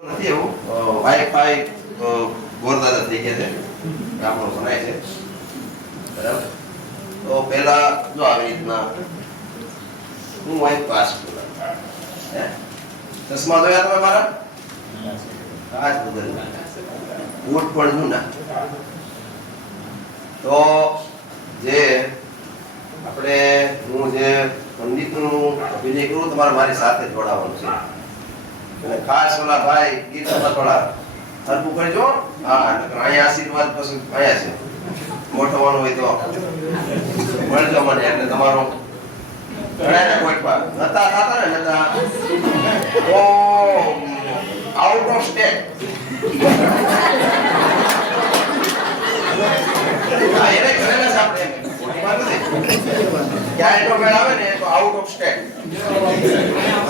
નથી એવું વાઈફાઈ ગોરદાદા થઈ ગયા છે આપણો ભણાય છે બરાબર. તો પહેલા જો આવી રીતના હું વાઈફ પાસ કરું ચશ્મા જોયા તમે મારા કાચ બદલ બૂટ પણ જૂના. તો જે આપણે હું જે પંડિતનું અભિનય કરું તમારે મારી સાથે જોડાવાનું છે અને ખાસ ઓલા ભાઈ ગીતમાં થોડા સરખું કરજો. હા અહીંયા આશીર્વાદ પછી અહીંયા છે ગોઠવવાનું હોય તો મળજો મને એટલે તમારો ઘણા ગોઠવા નતા થતા ને નતા ઓ આઉટ ઓફ સ્ટેટ હા એને કરેલા છે આપણે ગોઠવા નથી ક્યાંય તો મેળ આવે ને તો આઉટ ઓફ સ્ટેટ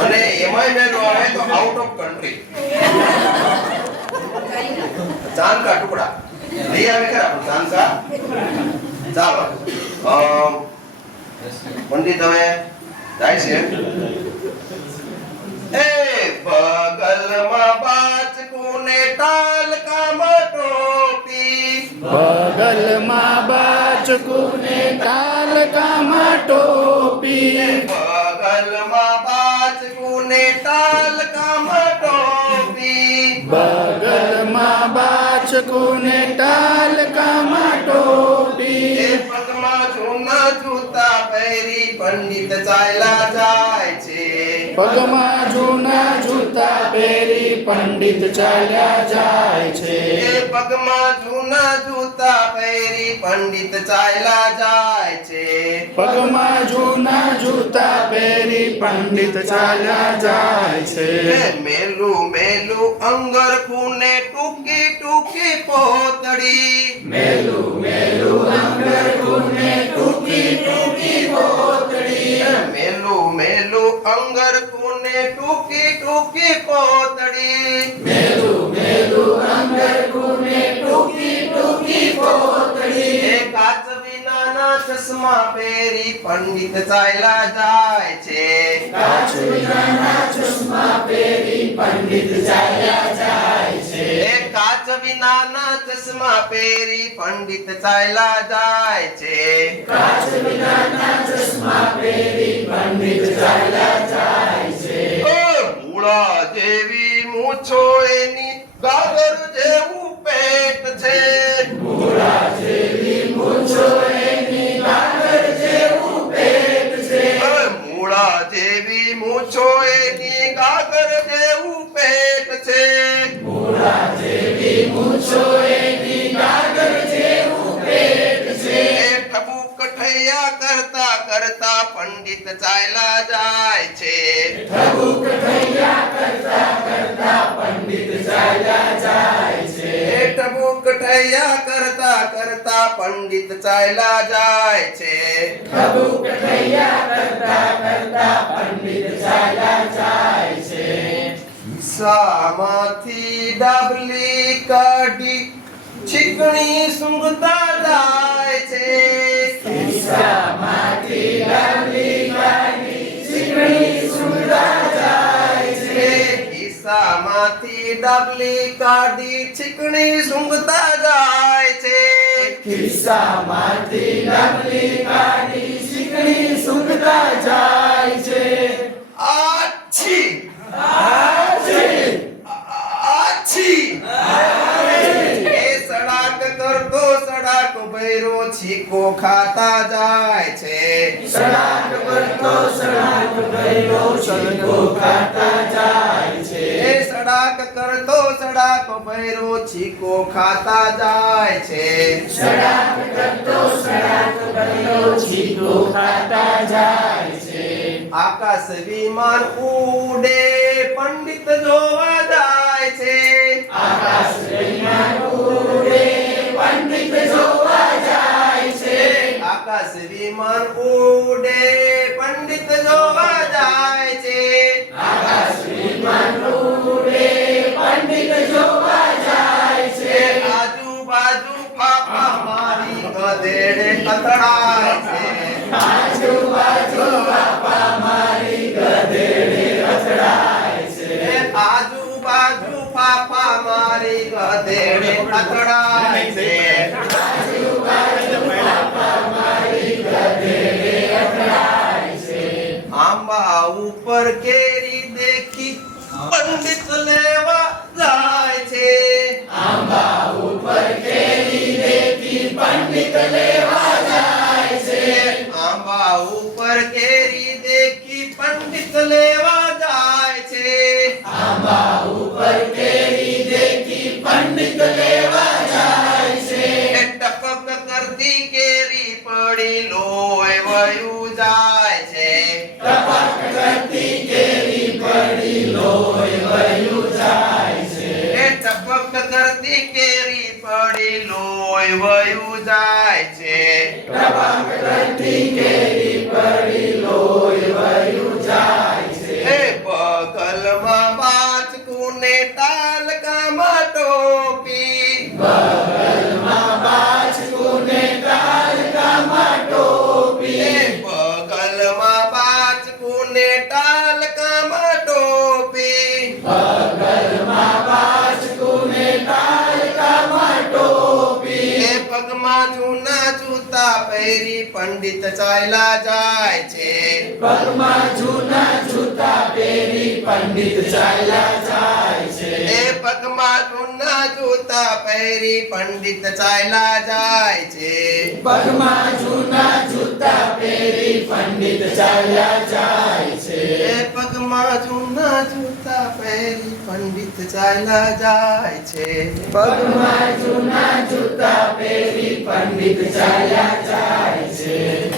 અને એમાંય મેળ આવે તો આઉટ ઓફ કન્ટ્રી. ચાંદ કા ટુકડા લઈ આવે ખરા ચાંદ કા. ચાલો પંડિત હવે જાય છે. એ બગલમાં બાચકું ને ટાલ કામાં ટોપી બગલમાં બાચકું ને ટાલ કામાં ટોપી બગલમાં બાચકું ને ટાલ કામાં ટોપી બગલમાં બાચકું ને ટાલ કામાં ટોપી પગમાં જૂના જૂતા પહેરી પંડિત ચાલ્યા જાય છે. પગમાં જૂના જૂતા પહેરી પંડિત ચાલ્યા જાય છે. પગમાં જૂના જૂતા પહેરી પંડિત ચાલ્યા જાય છે. પગમાં જૂના જૂતા પહેરી પંડિત ચાલ્યા જાય છે. મેલું મેલું અંગરખું ને ટૂંકી ટૂંકી પોતડી મેલું મેલું અંગરખું ને ટૂંકી ટૂંકી પોતડી મેલું મેલું અંગરખું ને ટૂંકી ટૂંકી પોતડી મેલું મેલું અંગરખું ને ટૂંકી ટૂંકી પોતડી કાચ વિનાના ચશ્મા પહેરી પંડિત ચાલ્યા જાય છે. કાચ વિનાના ચશ્મા પહેરી પંડિત ચાલ્યા જાય છે. કાચ વિનાના ચશ્મા પહેરી પંડિત ચાલ્યા જાય છે. કાચ વિનાના ચશ્મા પહેરી પંડિત ચાલ્યા જાય છે. મૂળા જેવી મૂછો એની ગાગર જેવું પેટ છે. મૂળા જેવી મૂછો એની ગાગર જેવું પેટ છે. મૂળા જેવી મૂછો એની ગાગર જેવું પેટ છે. મૂળા જેવી મૂછો એની ગાગર જેવું પેટ છે. ઠબુકઠૈયા કરતા કરતા પંડિત ચાલ્યા જાય છે. ઠબુકઠૈયા કરતા કરતા પંડિત ચાલ્યા જાય છે. ઠબુકઠૈયા કરતા કરતા પંડિત ચાલ્યા જાય છે. ઠબુકઠૈયા કરતા કરતા પંડિત ચાલ્યા જાય છે. સામાંથી ડાબલી કાઢી છીકણી સૂંઘતા જાય છે. ખિસ્સામાંથી ડાબલી કાઢી ચીકણી સૂંઘતા જાય છે. ખિસ્સામાંથી ડાબલી કાઢી છીકણી સૂંઘતા જાય છે. ખિસ્સામાંથી ડાબલી કાઢી ચીકણી સૂંઘતા જાય છે. આછી આછી આછી એ સડાક કરતો સડાક ભૈરો છીકો ખાતા જાય છે. સડાક કરતો સડાક ભૈરો છીકો ખાતા જાય છે. એ સડાક કરતો સડાક ભૈરો છીકો ખાતા જાય છે. સડાક કરતો સડાક ભૈરો છીકો ખાતા જાય છે. આકાશ વિમાન ઉડે પંડિત જોવા જાય છે. આકાશ વિમાન ઉડે પંડિત જોવા જાય છે. આકાશ વિમાન ઉડે પંડિત જોવા જાય છે. આકાશ વિમાન ઉડે પંડિત જોવા જાય છે. આજુબાજુ ફાફા મારી ગધેડે અથડાય છે. આજુબાજુ બાપા મારી ગધેડે અથડાય છે. આજુબાજુ બાપા મારી ગધેડે અથડાય છે આંબા ઉપર કેરી દેખી પંડિત લેવા જાય છે આંબા ઉપર કેરી દેખી પંડિત લેવા જાય છે આંબા ઉપર કેરી દેખી પંડિત લેવા જાય છે આંબા ઉપર કેરી દેખી પંડિત લેવા જાય છે એ ટપક કરતી કેરી પડી લોહી વયું જાય છે ટપક કરતી કેરી પડી લોહી વયું જાય છે એ ટપક કરતી કેરી પડી લોહી વયું જાય છે ટપક કરતી કેરી પડી લોહી વયું જાય છે એ બગલમાં બાચકું ને તાલકામાં ટોપી બગલમાં બાચકું ને તાલકામાં ટોપી એ બગલમાં બાચકું ને તાલકામાં ટોપી બગલમાં બાચકું ને તાલકામાં ટોપી એ પગમાં જૂના જૂતા પહેરી પંડિત ચાલ્યા જાય છે પગમાં જૂના જૂતા પહેરી પંડિત ચાલ્યા જાય છે એ પગમાં જૂના જૂતા પહેરી પંડિત ચાલ્યા જાય છે પગમાં જૂના જૂતા પહેરી પંડિત ચાલ્યા જાય છે એ પગમાં જૂના જૂતા પહેરી પંડિત ચાલ્યા જાય છે પગમાં જૂના જૂતા પહેરી પંડિત ચાલ્યા જાય છે